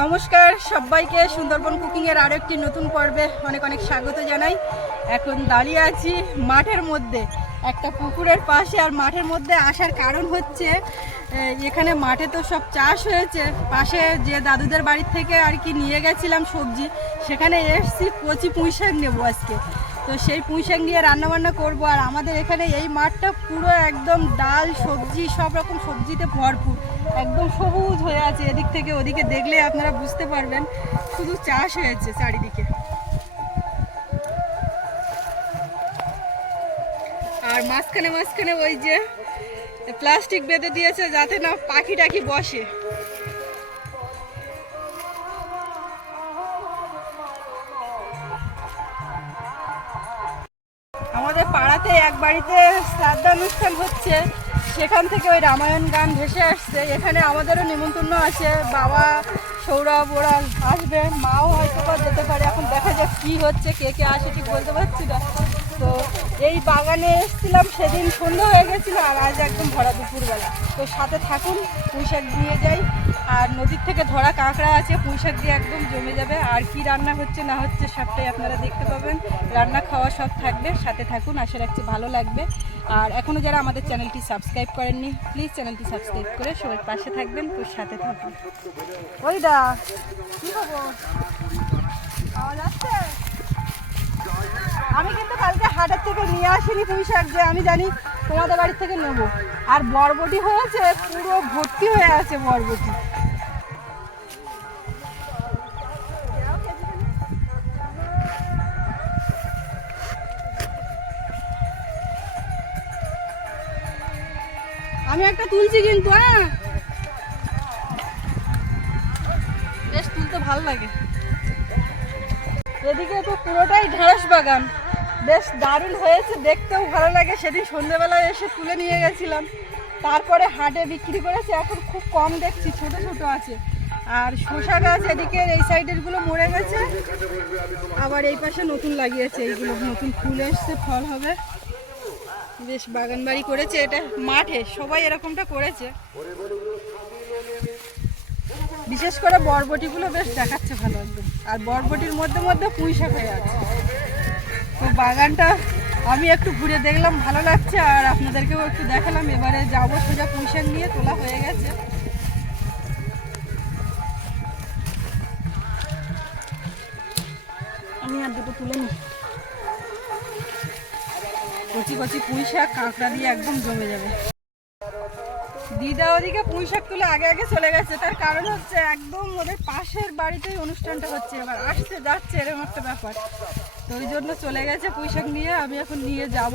নমস্কার সবাইকে সুন্দরবন কুকিংয়ের আরও একটি নতুন পর্বে অনেক অনেক স্বাগত জানাই। এখন দাঁড়িয়ে আছি মাঠের মধ্যে। একটা পুকুরের পাশে আর মাঠের মধ্যে আসার কারণ হচ্ছে এখানে মাঠে তো সব চাষ হয়েছে। পাশে যে দাদুদের বাড়ির থেকে আর কি নিয়ে গেছিলাম সবজি, সেখানে এসছি কচি পুঁই শাক নেব আজকে। তো সেই পুঁই শাক নিয়ে রান্নাবান্না করব। আর আমাদের এখানে এই মাঠটা পুরো একদম ডাল, সবজি, সব রকম সবজিতে ভরপুর। একদম সবুজ হয়ে আছে, এদিক থেকে ওদিকে দেখলে আপনারা বুঝতে পারবেন। শুধু চাষ হয়েছে চারিদিকে। আর মাঝখানে মাঝখানে ওই যে প্লাস্টিক বেঁধে দিয়েছে যাতে না পাখি টাকি বসে। আমাদের পাড়াতে এক বাড়িতে শ্রাদ্ধ অনুষ্ঠান হচ্ছে। সেখান থেকে ওই রামায়ণ গান ভেসে আসছে। এখানে আমাদেরও নিমন্ত্রণ আছে। বাবা, সৌরভ, ওরা আসবে। মাও হয়তো বা যেতে পারে। এখন দেখা যাক কি হচ্ছে, কে কে আসে ঠিক বলতে পারছি না। তো এই বাগানে এসেছিলাম সেদিন সন্ধ্যা হয়ে গেছিল আর আজ একদম ভরা দুপুরবেলা। তো সাথে থাকুন পুঁইশাক দিয়ে যাই। আর নদীর থেকে ধরা কাঁকড়া আছে পুঁইশাক দিয়ে একদম জমে যাবে। আর কি রান্না হচ্ছে না হচ্ছে সবটাই আপনারা দেখতে পাবেন। রান্না খাওয়া সব থাকবে, সাথে থাকুন। আশা রাখছি ভালো লাগবে। আর এখনও যারা আমাদের চ্যানেলটি সাবস্ক্রাইব করেননি প্লিজ চ্যানেলটি সাবস্ক্রাইব করে সবাই পাশে থাকবেন তো সাথে থাকবেন। ওই দা কি খবর? আমি কিন্তু কালকে হাটের থেকে নিয়ে আসিনি পুঁই শাক, যে আমি জানি তোমাদের বাড়ির থেকে নেব। আর বরবটি হয়েছে, পুরো ভর্তি হয়ে আছে বরবটি। তুলছি কিন্তু হ্যাঁ বেশ তুলতে ভালো লাগে। এদিকে তো পুরোটাই ঢেঁড়স বাগান। বেশ দারুণ হয়েছে, দেখতেও ভালো লাগে। সেদিন সন্ধ্যেবেলায় এসে তুলে নিয়ে গেছিলাম। তারপরে হাটে বিক্রি করেছে, এখন খুব কম দেখছি, ছোট ছোট আছে। আর শসা গাছ এদিকে এই সাইডেরগুলো মরে গেছে। আবার এই পাশে নতুন লাগিয়েছে, এইগুলো নতুন ফুল এসছে, ফল হবে। বেশ বাগান বাড়ি করেছে এটা মাঠে, সবাই এরকমটা করেছে। বিশেষ করে বরবটিগুলো বেশ দেখাচ্ছে ভালো একদম। আর বরবটির মধ্যে মধ্যে পুঁই শাক হয়ে আছে। তো বাগানটা আমি একটু ঘুরে দেখলাম, ভালো লাগছে। আর আপনাদেরকেও একটু দেখালাম, এবারে যাব সোজা পুঁই শাক নিয়ে, তোলা হয়ে গেছে। আমি আর দুটো তুলে নিই। কচি কচি পুঁই শাক, কাঁকড়া দিয়ে একদম জমে যাবে। দিদা ওদিকে পুঁই শাক তুলে আগে আগে চলে গেছে। তার কারণ হচ্ছে একদম ওদের পাশের বাড়িতেই অনুষ্ঠানটা হচ্ছে। এবার আসছে, যাচ্ছে, এরকম একটা ব্যাপার। তো ওই জন্য চলে গেছে পুঁই শাক নিয়ে, আমি এখন নিয়ে যাব।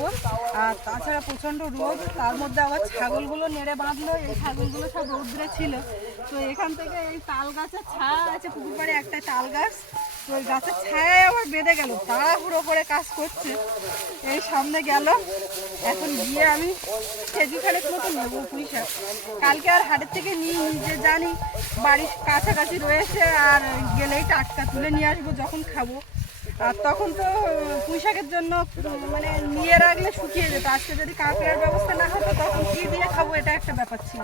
আর তাছাড়া প্রচণ্ড রোদ, তার মধ্যে আবার ছাগলগুলো নেড়ে বাঁধলো। এই ছাগলগুলো সব রৌদ্রে ছিল। তো এখান থেকে এই তাল গাছের ছায়া আছে পুকুর পাড়ে একটা তাল গাছ। ওই গাছের ছায়ায় আবার বেঁধে গেল, তাড়াহুড়ো করে কাজ করছে। এই সামনে গেল, এখন গিয়ে আমি কেজি খানেক মতো নেব পুঁই শাক কালকে আর হাটের থেকে নিই যে জানি বাড়ির কাছাকাছি রয়েছে আর গেলেই টাটকা তুলে নিয়ে আসব যখন খাব। আর তখন তো পুঁই শাকের জন্য মানে নিয়ে রাখলে শুকিয়ে যেত। আজকে যদি কাঁকড়ার ব্যবস্থা না হতো, তখন কি দিয়ে খাব এটা একটা ব্যাপার ছিল।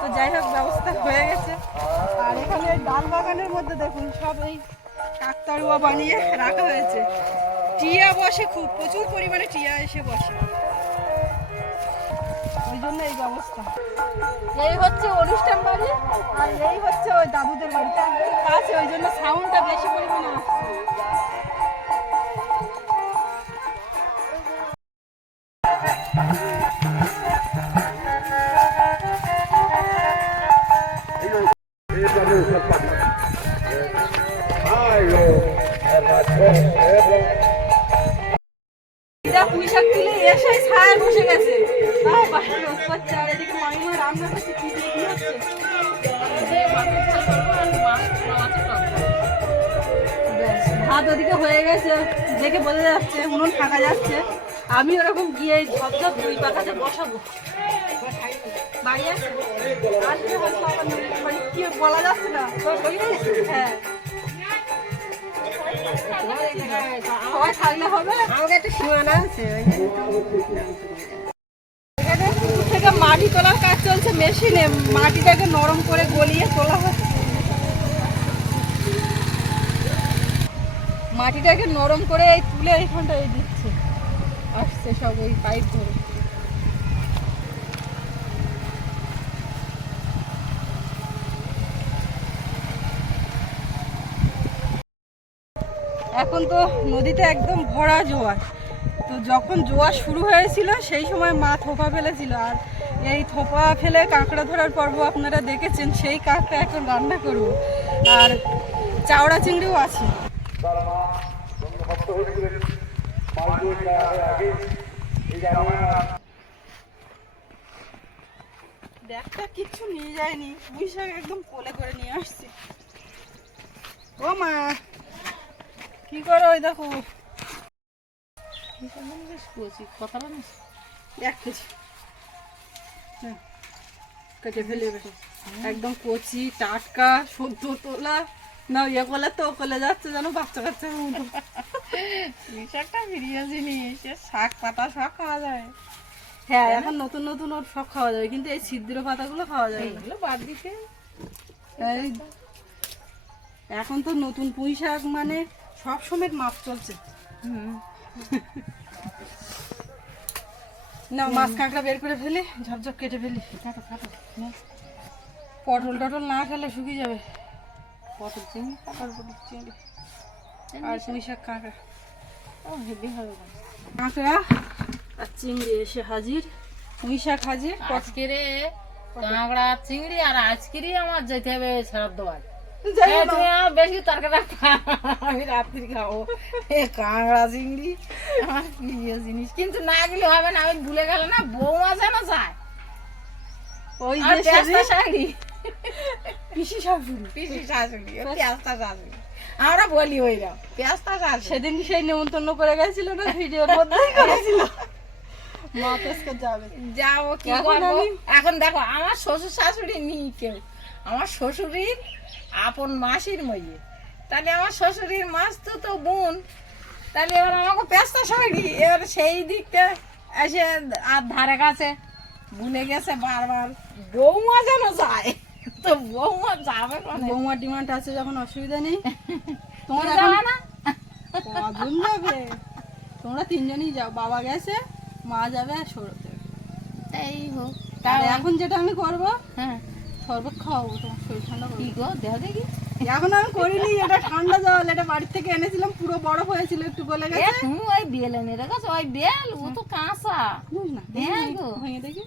তো যাই হোক, ব্যবস্থা হয়ে গেছে। আর এখানে ডাল বাগানের মধ্যে দেখুন, সব এই কাকতাড়ুয়া বানিয়ে রাখা হয়েছে। টিয়া বসে খুব প্রচুর পরিমাণে টিয়া এসে বসে। ওই জন্য এই ব্যবস্থা। এই হচ্ছে অনুষ্ঠান বাড়ি আর এই হচ্ছে ওই দাদুদের বাড়িটা কাছে ওই জন্য সাউন্ডটা বেশি পরিমাণে আসছে। এই দুই পাখাতে বসাবো। বাড়ি আছে? আসবে হয়তো আবার নদীর কি বলা যাচ্ছে না? হ্যাঁ। সবাই থাকলে হবে। আমাকে একটা সীমানা আছে এখানে পুকুর থেকে মাটি তোলার কাজ চলছে মেশিনে। মাটিটাকে নরম করে গলিয়ে তোলা হচ্ছে। মাটিটাকে নরম করে এই তুলে এইখানটায় দিচ্ছে আসছে সব ওই পাইপ ধরে এখন তো নদীতে একদম ভরা জোয়ার। তো যখন জোয়ার শুরু হয়েছিল, সেই সময় মা থোপা ফেলেছিল। আর এই থোপা ফেলে কাঁকড়া ধরার পর্ব আপনারা দেখেছেন, সেই কাঁকড়া এখন রান্না করব। আর চাওড়া চিংড়িও আছে। নিয়ে যায়নি একদম কোলে করে নিয়ে আসছি। ও মা, কি করো ওই দেখো? কথা কেটে ফেলে একদম কচি, টাটকা, সদ্য তোলা। না ইয়ে করলে তো করলে যাচ্ছে যেন বাচ্চা বাচ্চার মতো শাকটা ফিরিয়ে জিনিস শাক পাতা সব খাওয়া যায় হ্যাঁ এখন নতুন নতুন ওর সব খাওয়া যাবে কিন্তু এই ছিদ্র পাতাগুলো খাওয়া যাবে না এগুলো বাদ দিতে এই এখন তো নতুন পুঁই শাক মানে সব সময় মাপ চলছে না মাছ কাঁকড়া বের করে ফেলি ঝপঝপ কেটে ফেলি কাটো কাটো পটল টটল না খেলে শুকিয়ে যাবে পটল চিংড়ি আর পটল চিংড়ি আর পুঁই শাক কাঁকড়া ও হেভি হবে। কাঁকড়া আর চিংড়ি এসে হাজির। পুঁই শাক হাজির। আজকে রে কাঁকড়া চিংড়ি আর আজকেরই আমার যেতে হবে তুমি আর বেশি তরকারি আমি রাত্রি খাব। এ কাঁকড়া চিংড়ি আমার প্রিয় জিনিস। কিন্তু না গেলে হবে না আমি ভুলে গেল না বৌমা যেন যায়। ওই যে শাড়ি পিসি শাশুড়ি। পিসি শাশুড়ি পেঁয়াজটা শাশুড়ি। আমরা বলি ওইরা পেঁয়াজটা শাশুড়ি। সেদিন সেই নেমন্তন্ন করে গেছিল না ভিডিওর মধ্যেই করেছিল। মা পেসকে যাবে। যাব কি করব? এখন দেখো আমার শ্বশুর শাশুড়ি নেই কেউ। আমার শ্বশুরির আপন মাসির মইয়ে তাহলে আমার শ্বশুরির মাস তো তো বোন। তাহলে এবার আমাকে পেস্তা শাড়ি এবার সেই দিকটা এসে আর ধারে কাছে ভুলে গেছে বারবার। বৌমা যেন যায় তো বৌমা যাবে কোনে? বৌমার ডিমান্ড আছে যখন অসুবিধা নেই তোমার যাবে না? কজন যাবে? তোমরা তিনজনই যাও বাবা গেছে মা যাবে আর সৌরভ যাবে। হোক এখন যেটা আমি করব হ্যাঁ। শরবত খাওয়াবো তোমার শরীর ঠান্ডা কি গো দেহ দেখি? এখন আমি করিনি এটা ঠান্ডা জল এটা বাড়ির থেকে এনেছিলাম পুরো বরফ হয়েছিল একটু গলে গেছে। তুমি ওই বেল এনে রেখেছো ওই বেল ও তো কাঁচা। না হ্যাঁ ভেঙে দেখি।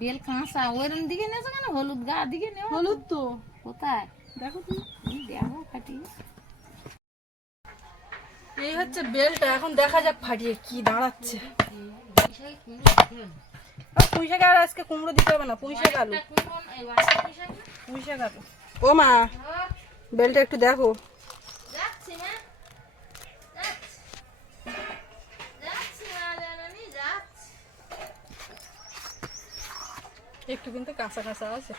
বেল কাঁচা ওইরকম দিকে নেছো কেন? হলুদ গা দিকে নেও হলুদ তো। কোথায়? দেখো তুমি এই দেখো ফাটি এই হচ্ছে বেলটা এখন দেখা যাক ফাটিয়ে কি দাঁড়াচ্ছে। পুঁই শাক আর আজকে কুমড়ো দিতে হবে না পুঁই শাক আলু। পুঁই শাক আলু। ও মা বেলটা একটু দেখো। একটু কিন্তু কাঁচা কাঁচা আছে।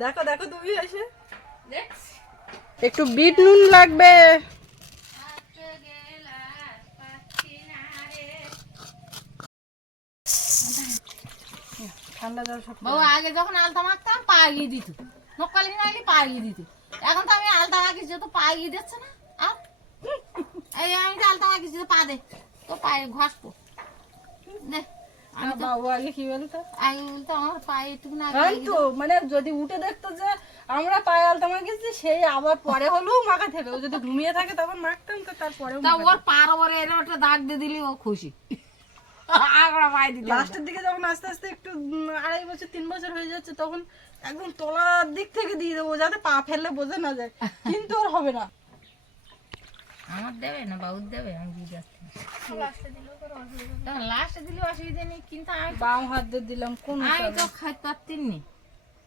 দেখো দেখো তুমি এসে। একটু বিট নুন লাগবে। ঠান্ডা জল সব বাবু আগে যখন আলতা মাখতাম পা গিয়ে দিত নকালি নাইলে পা গিয়ে দিত। এখন তো আমি আলতা মাখিছি তো পা গিয়ে দিচ্ছে না আর এই আমি তো আলতা মাখিছি তো পা দে। তো পায়ে ঘষবো। দে। আমি তো বাবু আগে কি বলতো? আগে বলতে আমার পায়ে একটু না তো মানে যদি উঠে দেখতো যে আমরা পায়ে আলতা মাখিয়েছি সেই আবার পরে হলেও মাখা থেকে। ও যদি ঘুমিয়ে থাকে তখন মাখতাম তো তারপরেও তা ওর পার ওরে এরকম একটা দাগ দিয়ে দিলি ও খুশি। আগড়া পায়ে দিতে লাস্টের দিকে যখন আস্তে আস্তে একটু আড়াই বছর তিন বছর হয়ে যাচ্ছে তখন একদম তলার দিক থেকে দিয়ে দেবো যাতে পা ফেললে বোঝা না যায়। কিন্তু ওর হবে না। আমার দেবে না বাবুর দেবে? আমি লাস্টে দিলে অসুবিধা নেই কিন্তু আমি বাম হাত দিয়ে দিলাম কোন আমি তো খাইতে পারতিন নি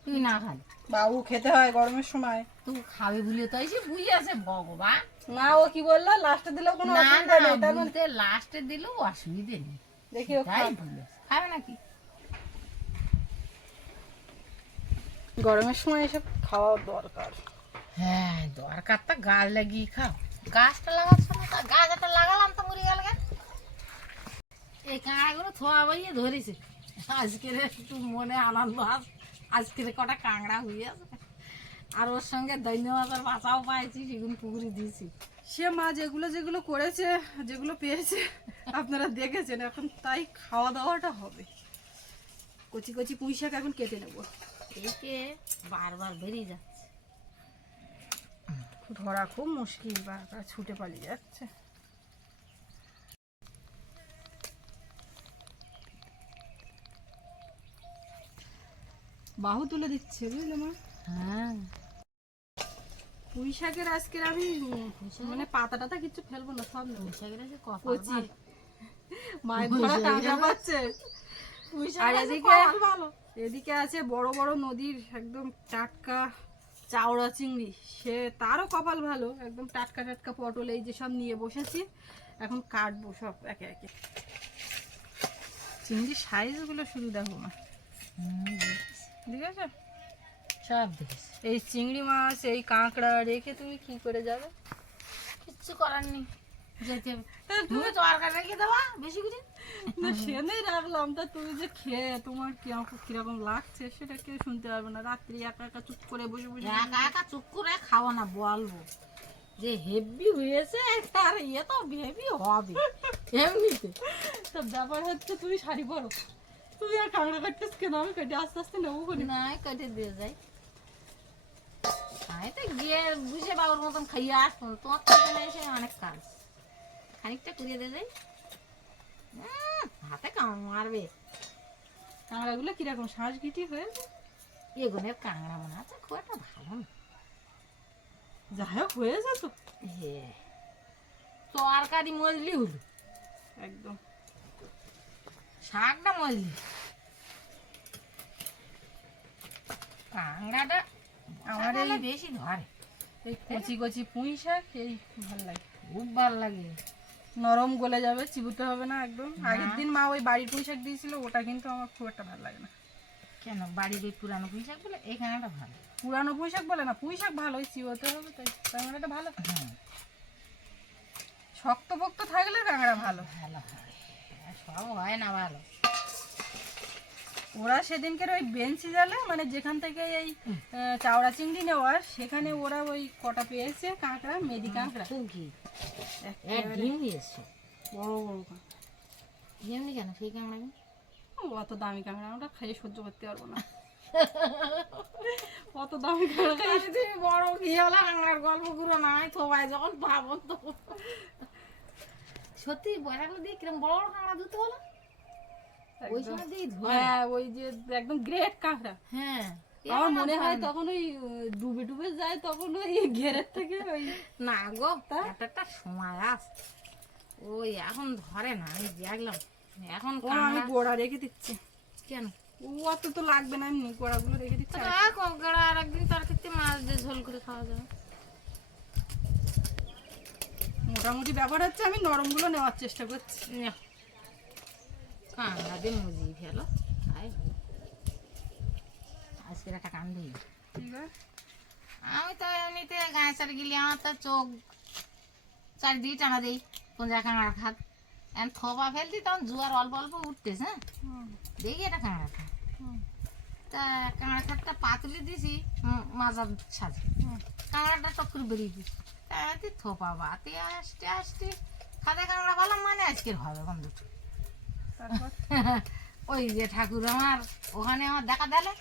তুই না খালি। বাবু খেতে হয় গরমের সময়। তুই খাবি বলে তো এসে বুঝে আছে ভগবান। না ও কি বলল? লাস্টে দিলেও কোনো অসুবিধা নেই তার মানে বলতে লাস্টে দিলেও অসুবিধে নেই। দেখি ও খাবে নাকি? গরমের সময় এসব খাওয়া দরকার। হ্যাঁ দরকার তো গাল লাগিয়ে খাও। গাছটা লাগাচ্ছ না তা? গাছ একটা লাগালাম তো মরে গেল এই কাঁকড়াগুলো থোয়া বইয়ে ধরেছে। আজকের একটু মনে আনন্দ আস আজকের কটা কাঁকড়া হয়ে আছে। আর ওর সঙ্গে দৈন্য মাছের বাঁচাও পাইছি সেগুলো পুকুরে দিয়েছি। সে মা যেগুলো যেগুলো করেছে যেগুলো পেয়েছে আপনারা দেখেছেন এখন তাই খাওয়া দাওয়াটা হবে। কচি কচি পুঁই শাক এখন কেটে নেব। একে বারবার বেরিয়ে যাচ্ছে ধরা খুব মুশকিল বারবার ছুটে পালিয়ে যাচ্ছে। বাহু তুলে দিচ্ছে বুঝলে মা? হ্যাঁ। পুঁই শাকের আজকের আমি মানে পাতা টাতা কিছু ফেলব না সব বৈশাখের আছে কচি। মায়ের ধরা কাঁকড়া পাচ্ছে। আর এদিকে এদিকে আছে বড় বড় নদীর একদম টাটকা চাওড়া চিংড়ি সে তারও কপাল ভালো একদম টাটকা টাটকা পটল এই যে সব নিয়ে বসেছি এখন কাটবো সব একে একে। চিংড়ির সাইজগুলো শুধু দেখো মা। ঠিক আছে সব এই চিংড়ি মাছ এই কাঁকড়া রেখে তুমি কি করে যাবে? কিচ্ছু করার নেই। যেতে তুমি তরকারি রেখে দেওয়া বেশি করে। না সেনেই রাখলাম। তা তুমি যে খেয়ে তোমার কীরকম লাগছে সেটা কেউ শুনতে পারবে না। রাত্রি একা একা চুপ করে বসে বসে একা একা চুপ করে খাওয়া না বলব। যে হেভি হয়েছে আর ইয়ে তো হেভি হবে। এমনিতে। তো ব্যাপার হচ্ছে তুমি শাড়ি পরো। তুমি আর কাঁকড়া কাটতেছ কেন? আমি কেটে আস্তে আস্তে নেব বলি। না কেটে দিয়ে যাই। আমি তো গিয়ে বুঝে বাবুর মতন খাইয়ে আসুন তোমার তো এসে অনেক কাজ। খানিকটা যাই উম, হাতে কাম মারবে। কাঁকড়াগুলো কীরকম শ্বাস গিটি হয়েছে এগুনের কাঁকড়া মনে আছে খুব একটা ভালো না। যাই হোক হয়েছে তো। হে তরকারি মজলি হলো। একদম। শাকটা মজলি। কাঁকড়াটা আমার আমার এই- বেশি ধরে। এই কচি কচি পুঁই শাক এই ভালো লাগে। খুব ভালো লাগে। নরম গলে যাবে চিবুতে হবে না একদম। আগের দিন মা ওই বাড়ির পুঁই শাক দিয়েছিল ওটা কিন্তু আমার খুব একটা ভালো লাগে না। কেন? বাড়ির ওই পুরানো পুঁই শাক বলে এই কাঁকড়াটা ভালো। পুরানো পুঁই শাক বলে না পুঁই শাক ভালোই চিবোতে হবে তাই। কাঁকড়াটা ভালো। হ্যাঁ। শক্ত পোক্ত থাকলে কাঁকড়া ভালো। ভালো হয়। সব হয় না ভালো। ওরা সেদিনকের ওই বেঞ্চি জালে মানে যেখান থেকে এই চাওড়া চিংড়ি নেওয়া সেখানে ওরা ওই কটা পেয়েছে কাঁকড়া মেদি কাঁকড়া। ডিম দিয়েছে। বড় বড় কাঁকড়া। এমনি কেন? সেই কাঁকড়া অত দামি কাঁকড়া আমরা খাইয়ে সহ্য করতে পারব না। অত দামি কাঁকড়া তুমি বড় কি হলো? কাঁকড়ার গল্পগুলো নাই সবাই যখন ভাবো তো সত্যি বয়রাগুলো দিয়ে কিরম বড় কাঁকড়া ধুতে হলো? ওই। সময় দিয়ে ধোয়া। হ্যাঁ ওই যে একদম গ্রেট কাঁকড়া হ্যাঁ। আমার মনে হয় তখন ওই ডুবে ডুবে যায় তখন ওই ঘেরের থেকে ওই না গো একটা সময় আস ওই এখন ধরে না আমি দেখলাম এখন আমি গোড়া রেখে দিচ্ছি। কেন? অত তো লাগবে না এমনি গোড়াগুলো রেখে দিচ্ছি কঙ্কড়া আর একদিন তার ক্ষেত্রে মাছ দিয়ে ঝোল করে খাওয়া যাবে। মোটামুটি ব্যাপার হচ্ছে আমি নরমগুলো নেওয়ার চেষ্টা করছি। কাঁকড়া দিয়ে মুজিয়ে ফেলো। আজকের একটা ঠিক আছে। আমি তো এমনিতে গায়ে চার গেলে আমার তো চোখ চারিদিকে টানা দিই কোন জায়গায় কাঁকড়া খাক এখন থোপা ফেলতি তখন জুয়ার অল্প অল্প উঠতেছে হ্যাঁ? দেখি এটা কাঁকড়া খা হুম, তা কাঁকড়া খাটটা পাতুলি দিছি মাজার সাজে। কাঁকড়াটা টক করে বেরিয়ে দিছি। তাতে থোপা বাতে আসতে আসতে খাদা কাঁকড়া ভালো মানে আজকের হবে বন্ধু। তারপর? ওই যে ঠাকুর আমার ওখানে আমার দেখা দিলে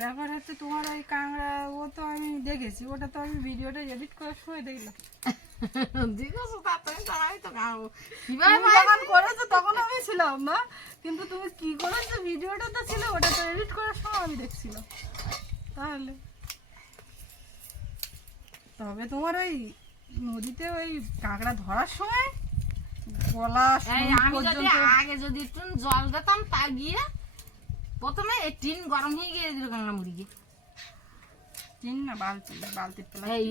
ব্যাপার হচ্ছে তোমার ওই কাঁকড়া ও তো আমি দেখেছি ওটা তো আমি ভিডিওটা এডিট করার সময় দেখলাম। জিজ্ঞাসা তাড়াতাড়ি তো আমি তো খাব তুমি কীভাবে যখন করেছ তখন আমি ছিলাম না কিন্তু তুমি কি করেছ ভিডিওটা তো ছিল ওটা তো এডিট করার সময় আমি দেখছিলাম। তাহলে। তবে তোমার ওই নদীতে ওই কাঁকড়া ধরার সময় গলা আমি যদি আগে যদি একটু জল দিতাম তা গিয়ে প্রথমে এই টিন গরম হয়ে গিয়ে দিল কাঁকড়া মুড়ি গিয়ে তিন না বালতি প্লাস্টিক এই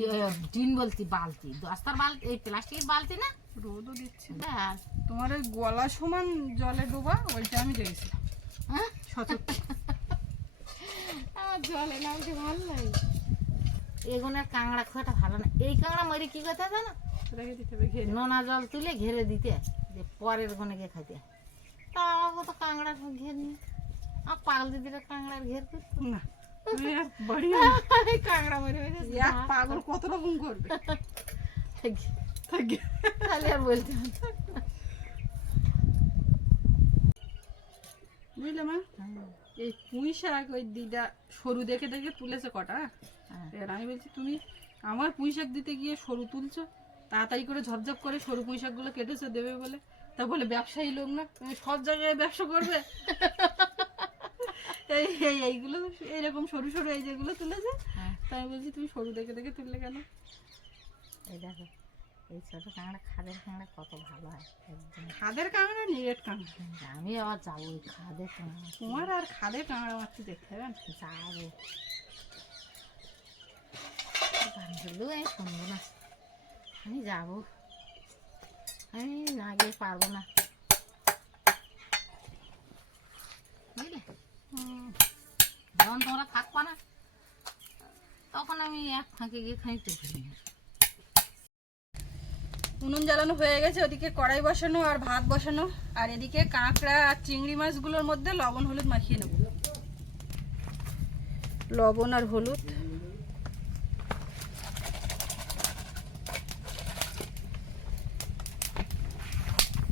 টিন বলতি বালতি। দশটার বালতি এই প্লাস্টিকের বালতি না? রোদও দিচ্ছে। ব্যাস। তোমার ওই গলা সমান জলে ডোবা ওইটা আমি দেখেছিলাম হ্যাঁ? আমার জলে নামতে ভালো লাগে। এগুনের কাঁকড়া খোয়াটা ভালো না। এই কাঁকড়া মরি কি কথা জানো? নোনা জল তুলে ঘেরে দিতে। যে পরের গনেকে খাইতে। তা তো কাঁকড়া ঘের নি আর পাগল দিদিরা কাঁকড়ার ঘের করতো না কাঁকড়া মরে মরে এক পাগল কত রকম করবে তাহলে আর বলতে বুঝলে মা এই পুঁই শাক ওই দিদা সরু দেখে দেখে তুলেছে কটা। এবার আমি বলছি তুমি আমার পুঁই শাক দিতে গিয়ে সরু তুলছো তাড়াতাড়ি করে ঝপঝপ করে সরু পুঁই শাকগুলো কেটেছো দেবে বলে তা বলে ব্যবসায়ী লোক না তুমি সব জায়গায় ব্যবসা করবে এই এই এইগুলো এইরকম সরু সরু এই যেগুলো তুলেছে হ্যাঁ। তাই আমি বলছি তুমি সরু দেখে দেখে তুললে কেন? এই দেখো এই ছোট কাঁকড়া খাদের কাঁকড়া কত ভালো হয় খাদের কাঁকড়া নিরেট কাঁকড়া? আমি আবার যাব ওই খাদের কাঁকড়া তোমার আর খাদের কাঁকড়া মারতে দেখতে হবে না? যাব। গান আমি শুনব না। আমি যাব। আমি না গিয়ে পারব না। বুঝলে। যখন তোমরা থাকবা না। তখন আমি এক ফাঁকে গিয়ে খানিকটা উনুন জ্বালানো হয়ে গেছে, ওদিকে কড়াই বসানো আর ভাত বসানো। আর এদিকে কাঁকড়া আর চিংড়ি মাছগুলোর মধ্যে লবণ, হলুদ মাখিয়ে নেব। লবণ আর হলুদ।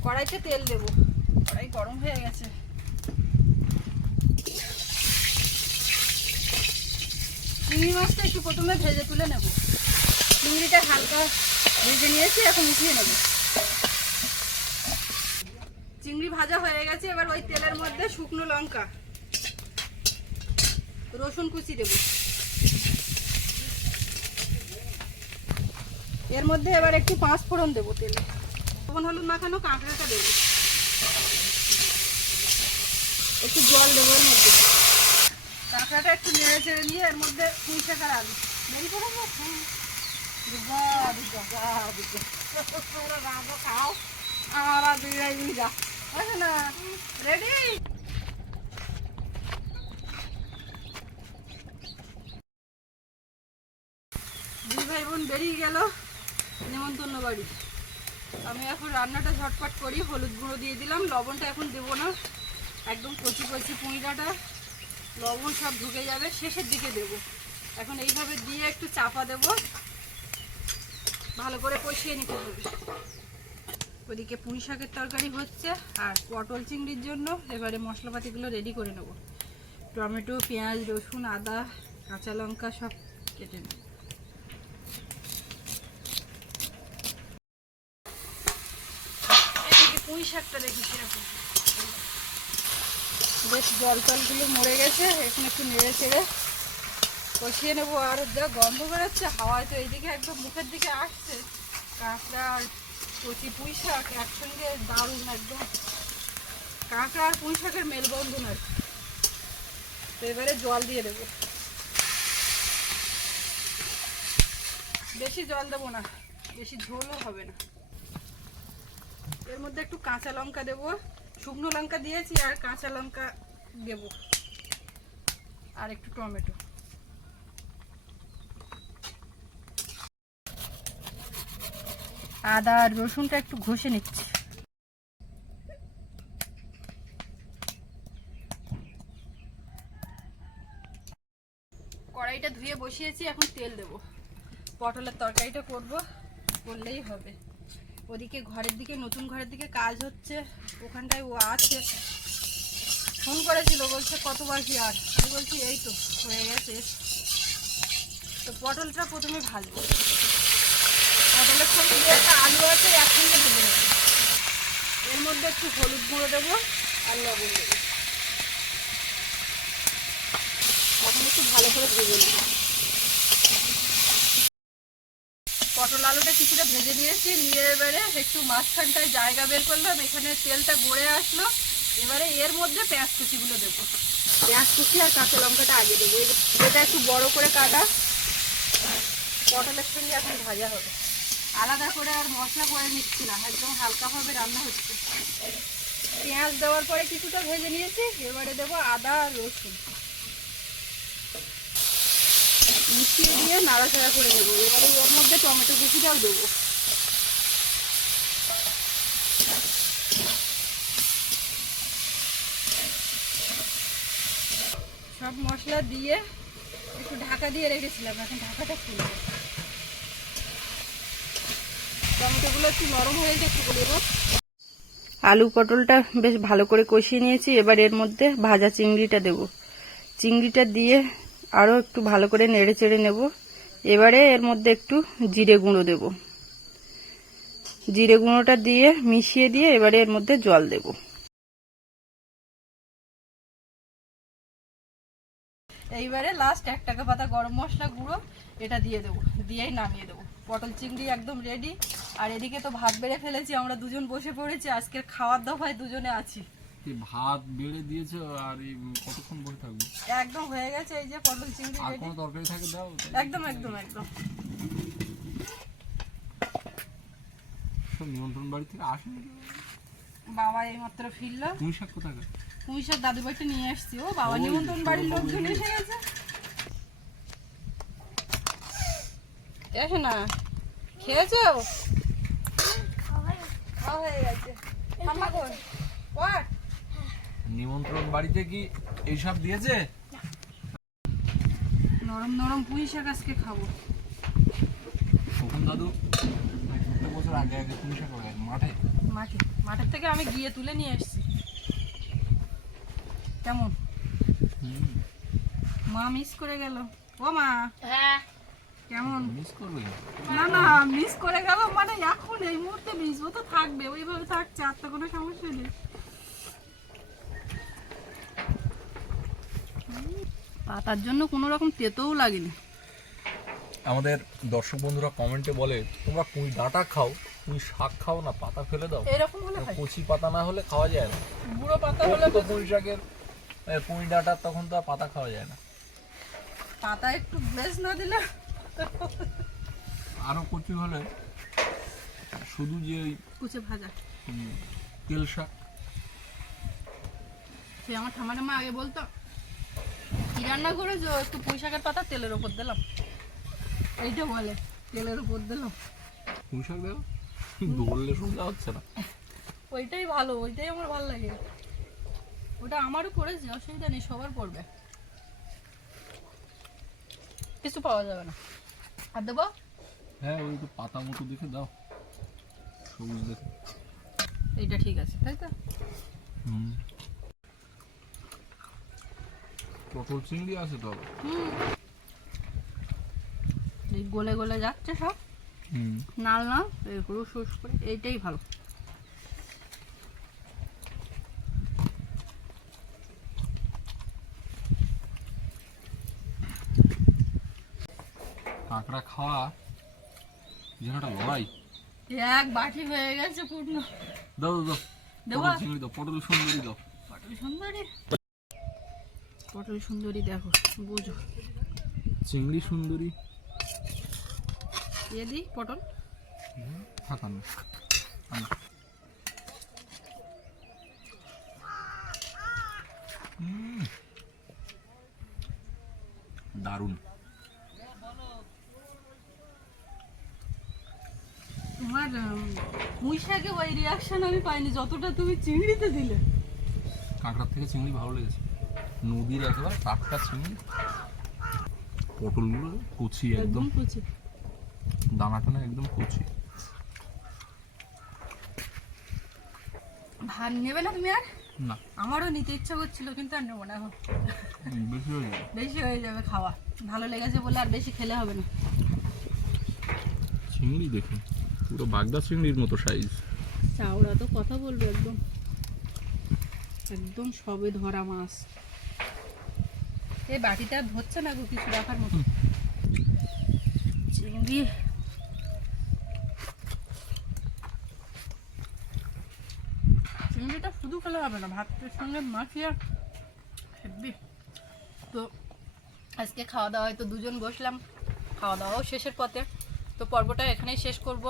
কড়াইতে তেল দেব। কড়াই গরম হয়ে গেছে। চিংড়ি মাছটা একটু প্রথমে ভেজে তুলে নেব। চিংড়িটা হালকা ভেজে নিয়েছি, এখন উঠিয়ে নেব। চিংড়ি ভাজা হয়ে গেছে, এবার ওই তেলের মধ্যে শুকনো লঙ্কা, রসুন কুচি দেব। এর মধ্যে এবার একটু পাঁচ ফোড়ন দেবো তেলে। লবণ, হলুদ মাখানো কাঁকড়াটা দেবো। একটু জল দেবো এর মধ্যে। কাঁকড়াটা একটু নেড়ে চেড়ে নিয়ে এর মধ্যে পুঁই শাকার আলু দেবো? হ্যাঁ দুর্গা দুর্গা দুর্গা তোমরা রাঁধো খাও। আর আর দুই ভাই মিলে যা আছে না রেডি দুই বোন বেরিয়ে গেল নেমন্তন্ন বাড়ি। আমি এখন রান্নাটা ঝটপট করি, হলুদ গুঁড়ো দিয়ে দিলাম, লবণটা এখন দেবো না। একদম কচি কচি পুঁইডাটা। লবণ সব ঢুকে যাবে, শেষের দিকে দেবো। এখন এইভাবে দিয়ে একটু চাপা দেবো। ভালো করে কষিয়ে নিতে হবে। ওদিকে পুঁই শাকের তরকারি হচ্ছে আর পটল চিংড়ির জন্য এবারে মশলাপাতিগুলো রেডি করে নেব। টমেটো, পেঁয়াজ, রসুন, আদা, কাঁচা লঙ্কা সব কেটে নেব। পুঁই শাকটা দেখি কীরকম। বেশ জল টলগুলো মরে গেছে, এখন একটু নেড়ে চেড়ে কষিয়ে নেব। আর যা গন্ধ বেরোচ্ছে হাওয়ায় তো এইদিকে একদম মুখের দিকে আসছে। কাঁকড়া আর কচি পুঁই শাক একসঙ্গে দারুণ একদম। কাঁকড়া আর পুঁই শাকের মেলবন্ধন আর। তো এবারে জল দিয়ে দেবো। বেশি জল দেবো না, বেশি ঝোলও হবে না। এর মধ্যে একটু কাঁচা লঙ্কা দেবো। শুকনো লঙ্কা দিয়েছি আর কাঁচা লঙ্কা দেবো। আর একটু টমেটো। আদা আর রসুনটা একটু ঘষে নিচ্ছি। কড়াইটা ধুয়ে বসিয়েছি, এখন তেল দেব। পটলের তরকারিটা করব, করলেই হবে। ওদিকে ঘরের দিকে, নতুন ঘরের দিকে কাজ হচ্ছে। ওখানটায় ও আছে। ফোন করেছিল, বলছে কত বাকি আর? আমি বলছি, এই তো, হয়ে গেছে তো পটলটা প্রথমে ভাজবো। পটলের সঙ্গে একটা আলু আছে, একসঙ্গে নেব। এর মধ্যে একটু হলুদ গুঁড়ো দেবো আর লবণ দেবো। এখন একটু ভালো করে ভেজে নেব। পটল আলুটা কিছুটা ভেজে নিয়েছি, নিয়ে এবারে একটু মাঝখানটায় জায়গা বের করলাম, এখানে তেলটা গড়ে আসলো। এবারে এর মধ্যে পেঁয়াজ কুচিগুলো দেবো। পেঁয়াজ কুচি আর কাঁচা লঙ্কাটা আগে দেবো। এটা একটু বড় করে কাটা পটলের সঙ্গে এখন ভাজা হবে। আলাদা করে আর মশলা করে নিচ্ছি না, একদম হালকাভাবে রান্না হচ্ছে। পেঁয়াজ দেওয়ার পরে কিছুটা ভেজে নিয়েছি, এবারে দেবো আদা আর রসুন। মিশিয়ে দিয়ে নাড়াচাড়া করে নেব। এবারে এর মধ্যে টমেটো কুচিটাও দেবো। সব মশলা দিয়ে একটু ঢাকা দিয়ে রেখেছিলাম, এখন ঢাকাটা খুলবো টমেটোগুলো একটু নরম হয়েছে একটু বলব আলু পটলটা বেশ ভালো করে কষিয়ে নিয়েছি, এবার এর মধ্যে ভাজা চিংড়িটা দেব। চিংড়িটা দিয়ে আরও একটু ভালো করে নেড়ে চেড়ে নেব। এবারে এর মধ্যে একটু জিরে গুঁড়ো দেব। জিরে গুঁড়োটা দিয়ে মিশিয়ে দিয়ে এবারে এর মধ্যে জল দেব। এইবারে লাস্ট এক টাকা পাতা গরম মশলা গুঁড়ো এটা দিয়ে দেবো। দিয়েই নামিয়ে দেবো। পটল চিংড়ি একদম রেডি আর এদিকে তো ভাত বেড়ে ফেলেছি, আমরা দুজন বসে পড়েছি, আজকের খাওয়ার দফায় দুজনে আছি। ভাত বেড়ে দিয়েছ আর কতক্ষণ বসে থাকবে? একদম হয়ে গেছে এই যে পটল চিংড়ি আর কোনো তরকারি থাকে দাও একদম একদম একদম। নিমন্ত্রণ বাড়ি থেকে আসেনি বাবা এইমাত্র ফিরলো। পুঁই শাক কোথায় পুঁইশাক দাদু বাড়িতে নিয়ে আসছি ও বাবা নিমন্ত্রণ বাড়ির লোকজন এসে গেছে। এসো না। খেয়েছো? খাওয়া হয়ে গেছে। কোন? নিমন্ত্রণ বাড়িতে কি এইসব দিয়েছে? নরম নরম পুঁই শাক আজকে খাব। তখন দাদু প্রত্যেক বছর আগে আগে পুঁই শাক লাগায় মাঠে? মাঠে মাঠের থেকে আমি গিয়ে তুলে নিয়ে এসেছি কেমন? মা মিস করে গেল। ও মা হ্যাঁ। কেমন? মিস করবে? না না মিস করে গেল মানে এখন এই মুহূর্তে মিস ও তো থাকবে ওইভাবে থাকছে আর তো কোনো সমস্যা নেই। পাতার জন্য কোনো রকম তেতোও লাগেনি। আমাদের দর্শক বন্ধুরা কমেন্টে বলে তোমরা পুঁই ডাঁটা খাও পুঁই শাক খাও না পাতা ফেলে দাও। এরকম হলে হয়। কচি পাতা না হলে খাওয়া যায় না। বুড়ো পাতা হলে তো পুঁই শাকের এ, পুঁই ডাঁটার তখন তো আর পাতা খাওয়া যায় না। পাতা একটু বেশ না দিলে আরও কচি হলে শুধু যে ওই কুচে ভাজা। তেল শাক। সে আমার ঠাম্মা ঠাম্মা আগে বলতো কি রান্না করেছ? একটু পুঁই শাকের পাতা তেলের ওপর দিলাম। এইটা বলে তেলের ওপর দিলাম। পুঁই শাক দেখো বললে শুনতে হচ্ছে না। ওইটাই ভালো ওইটাই আমার ভালো লাগে। ওটা আমারও পড়েছে অসুবিধা নেই সবার পড়বে। কিছু পাওয়া যাবে না। আর দেবো? হ্যাঁ ওই তো পাতা মতো দেখে দাও সবুজ দেখে। এইটা ঠিক আছে তাই তো? হুম। পটল চিংড়ি আছে তো এই গলে গলে যাচ্ছে সব। হুম। নাল এগুলো শুষ করে এইটাই ভালো। কাঁকড়া খাওয়া একটা লড়াই। এক বাটি হয়ে গেছে পূর্ণ। দাও দাও দাও পটল সুন্দরী দাও। পটল সুন্দরী। পটল সুন্দরী দেখো বুঝো। চিংড়ি সুন্দরী। দিয়ে দিই পটল? থাকা না দারুণ। তোমার উম, পুঁই শাকে ওই রিয়াকশন আমি পাইনি যতটা তুমি চিংড়িতে দিলে। কাঁকড়ার থেকে চিংড়ি ভালো লেগেছে। নদীর একেবারে টাটকা চিংড়ি পটলগুলো কচি একদম কুচি। দানা টানা একদম কচি। ভাত নেবে না তুমি আর? না। আমারও নিতে ইচ্ছা করছিল কিন্তু আর নেব না বেশি হয়ে যাবে। বেশি হয়ে যাবে খাওয়া। ভালো লেগেছে বলে আর বেশি খেলে হবে না। চিংড়ি দেখুন পুরো বাগদা চিংড়ির মতো সাইজ চাউরা তো কথা বলবে একদম। একদম সবে ধরা মাছ। এই বাটিটা ধরছে না গো কিছু রাখার মতো। চিংড়ি। চিংড়িটা শুধু খেলে হবে না ভাতের সঙ্গে মাখিয়ে হেব্বি তো আজকে খাওয়া দাওয়া হয়তো দুজন বসলাম খাওয়া দাওয়াও শেষের পথে। তো পর্বটা এখানেই শেষ করব।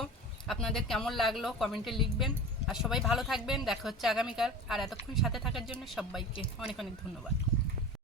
আপনাদের কেমন লাগল কমেন্টে লিখবেন। আর সবাই ভালো থাকবেন দেখা হচ্ছে আগামীকাল। আর এতক্ষণ সাথে থাকার জন্য সবাইকে অনেক অনেক ধন্যবাদ।